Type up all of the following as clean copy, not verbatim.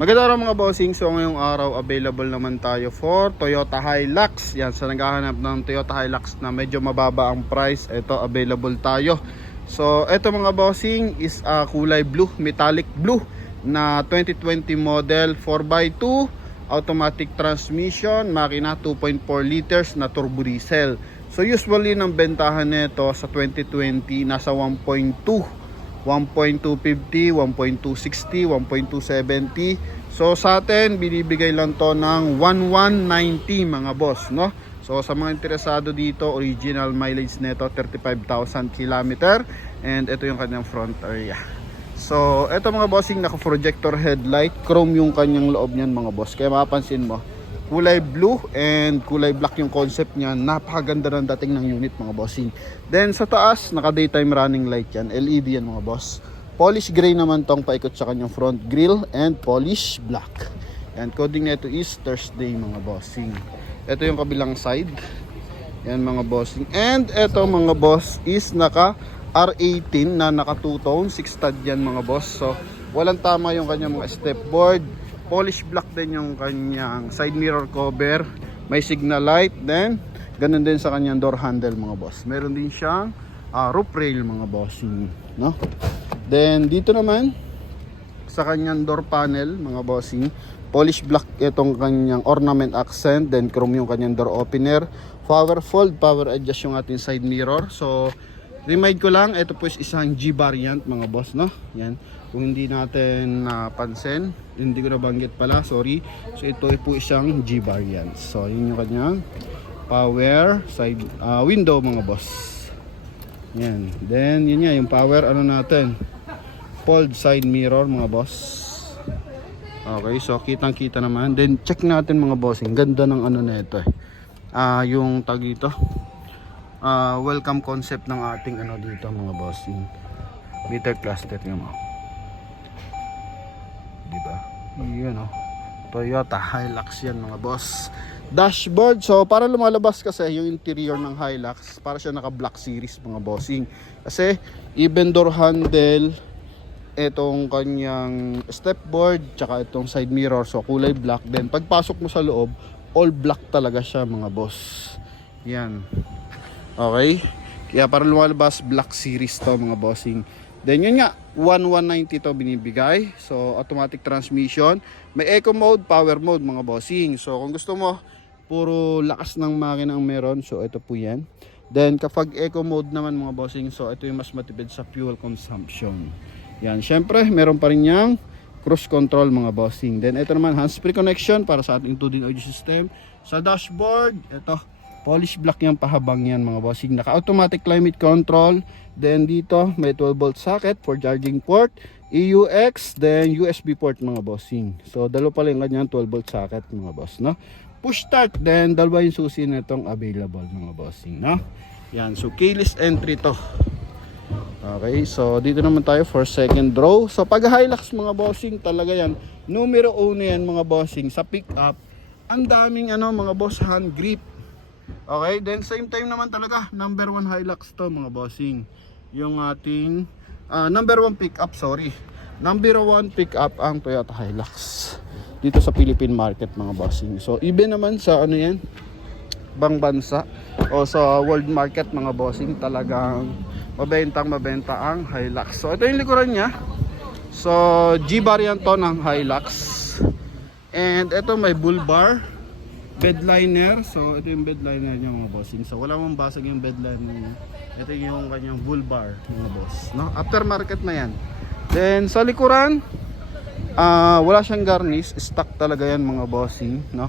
Magandang araw mga bossing. So ngayong araw available naman tayo for Toyota Hilux. Yan, sa naghahanap ng Toyota Hilux na medyo mababa ang price, ito available tayo. So ito mga bossing is kulay blue, metallic blue na 2020 model 4x2 automatic transmission, makina 2.4 liters na turbo diesel. So usually ng bentahan nito sa 2020 nasa 1.2, 1.250, 1.260, 1.270. So sa atin binibigay lang to ng 1190 mga boss, no? So sa mga interesado dito, original mileage nito 35,000 km, and ito yung kanyang front area. So ito mga bossing, naka projector headlight, chrome yung kanyang loob niyan mga boss. Kaya mapapansin mo, kulay blue and kulay black yung concept niya. Napakaganda ng dating ng unit mga bossing. Then sa taas, naka daytime running light yan, LED yan mga boss. Polish gray naman tong paikot sa kanyang front grille, and polish black. And coding nito is Thursday mga bossing. Ito yung kabilang side. Yan mga bossing. And ito mga boss is naka R18 na naka two-tone, 6 stud yan mga boss. So walang tama yung kanyang mga step board. Polish black din yung kanyang side mirror cover. May signal light. Then ganun din sa kanyang door handle mga boss. Meron din siyang roof rail mga bossing, no? Then dito naman sa kanyang door panel mga bossing, polish black itong kanyang ornament accent. Then chrome yung kanyang door opener. Power fold, power adjust yung ating side mirror. So remind ko lang, ito po is isang G variant mga boss, no? Yan. Kung hindi natin napansin, hindi ko nabanggit pala, sorry. So ito po isang G variant. So yun yung kanyang power side window mga boss. Yan. Then yun nga yung power ano natin, fold side mirror mga boss. Okay, so kitang kita naman. Then check natin mga bossing, ganda ng ano nito yung tag ito, welcome concept ng ating ano dito mga bossing. Meter cluster nga mo, diba? Yun Toyota Hilux yan mga boss. Dashboard, so para lumalabas kasi yung interior ng Hilux, para siya naka black series mga bossing. Kasi even door handle, etong kanyang stepboard, tsaka itong side mirror, so kulay black. Then pagpasok mo sa loob, all black talaga siya mga boss. Yan. Okay? Kaya para lumalabas, black series to mga bossing. Then yun nga, 1190 to binibigay. So automatic transmission. May eco mode, power mode mga bossing. So kung gusto mo, puro lakas ng makina ang meron, so ito po yan. Then kapag eco mode naman mga bossing, so ito yung mas matipid sa fuel consumption. Yan, syempre meron pa rin yang cruise control mga bossing. Then ito naman, hands-free connection para sa ating 2D audio system. Sa dashboard, ito polish black yung pahabang yan mga bossing. Naka automatic climate control. Then dito may 12 volt socket for charging port, EUX, then USB port mga bossing. So dalawa pala yung ganyan 12 volt socket mga boss, no? Push start, then dalawa yung susi na itong available mga bossing, no? Yan, so keyless entry to. Okay, so dito naman tayo for second row. So pag Hilux mga bossing, talaga yan numero 1 yan mga bossing sa pick up. Ang daming mga boss hand grip. Okay, then same time naman talaga number 1 Hilux to mga bossing. Yung ating number 1 pick up, sorry. Number 1 pick up ang Toyota Hilux dito sa Philippine market mga bossing. So even naman sa yan, bang bansa o sa world market mga bossing, talagang mabenta ang Hilux. So ito yung likuran niya. So G variant to ng Hilux. And ito may bull bar, bed liner. So ito yung bed liner niya mga bossing. So wala mong basag yung bed liner niya. Ito yung kanyang bull bar mga boss, no? Aftermarket na yan. Then sa likuran, wala siyang garnish, stock talaga yan mga bossing, no?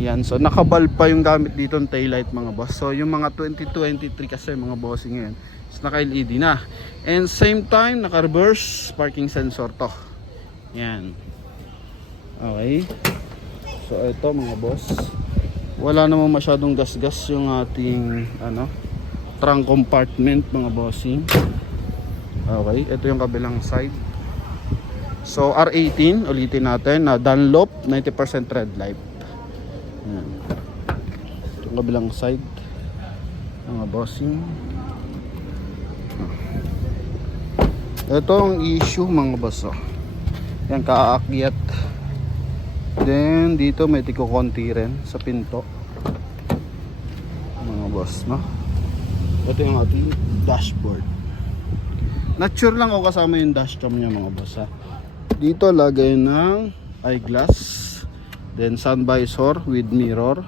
Yan, so nakabulb pa yung gamit dito ng taillight mga boss. So yung mga 2023 kasi mga bossing yan, so naka LED na. And same time naka reverse parking sensor to. Yan. Okay. So ito mga boss, wala namang masyadong gasgas yung ating trunk compartment mga bossing. Okay, ito yung kabilang side. So R18, ulitin natin na Dunlop 90% red light. Yan. Ito yung kabilang side mga bossing. Ito ang issue mga boss. Yan, kaakyat Then dito may tiko konti rin sa pinto mga boss, no? Ito yung ating dashboard. Not sure lang kung kasama yung dashcam niya mga boss, ha. Dito lagay ng eyeglass, then sun visor with mirror,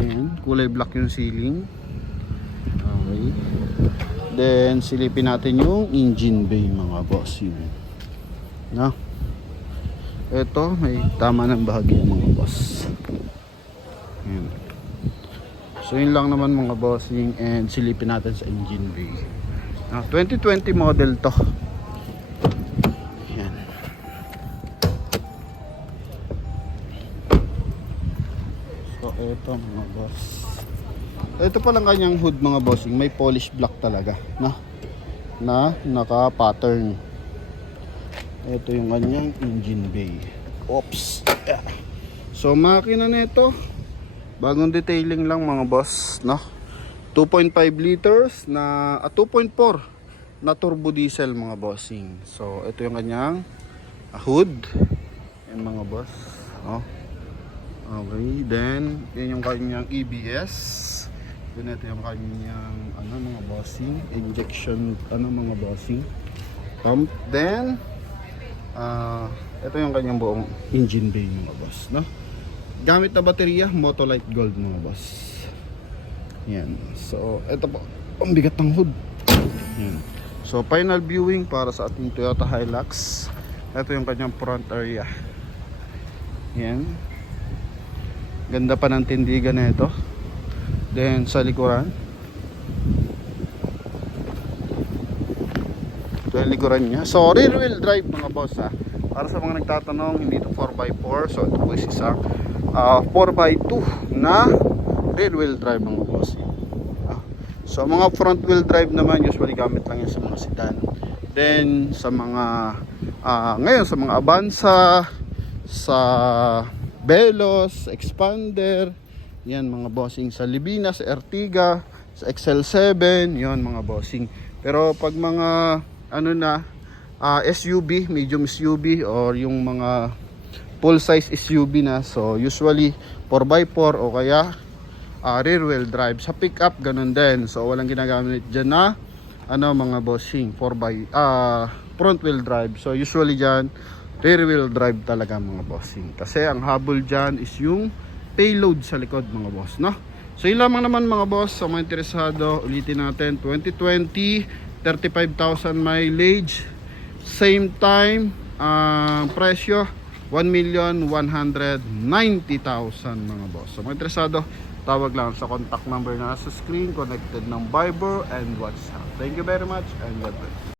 and kulay black yung ceiling. Okay. Then silipin natin yung engine bay mga boss, yun. No? Ito may tama ng bahagya mga boss. Yan. So yun lang naman mga bossing, and silipin natin sa engine bay. 2020 model to. Yan. So ito mga boss. Ito pa lang kanyang hood mga bossing, may polish black talaga, na naka pattern. Ito yung kanyang engine bay. Oops. Yeah. So makina nito, bagong detailing lang mga boss, no? 2.5 liters na 2.4 na turbo diesel mga bossing. So ito yung kanyang hood, yung mga boss, no? Okay, then yun yung kanyang EBS. Then ito yung kanyang mga bossing, injection mga bossing pump. Then ito yung kanyang buong engine bay mga boss, no? Gamit na baterya, Motolite Gold mga boss. Yan. So ito po ang bigat ng hood. Yan. So final viewing para sa ating Toyota Hilux. Ito yung kanyang front area. Yan. Ganda pa ng tindigan na ito. Then sa likuran, ito yung likuran niya. So rear wheel drive mga boss, ha. Para sa mga nagtatanong, hindi ito 4x4. So ito po is isang 4x2 na rear wheel drive mga boss. So mga front wheel drive naman usually gamit lang yan sa mga sedan. Then sa mga ngayon sa mga Avanza, sa Veloz, Expander, yan mga bossing, sa Livina, sa Ertiga, sa XL7, yon mga bossing. Pero pag mga SUV, medium SUV, or yung mga full size SUV na, so usually 4x4 o kaya rear wheel drive. Sa pickup ganun din, so walang ginagamit dyan na mga bossing front wheel drive. So usually dyan rear wheel drive talaga mga bossing, kasi ang habol dyan is yung payload sa likod mga boss, no? So yun lamang naman mga boss. Sa mga interesado, ulitin natin, 2020, 35,000 mileage, same time, presyo 1,190,000 mga boss. So mga interesado, tawag lang sa contact number na sa screen, connected ng Viber and WhatsApp. Thank you very much and God bless.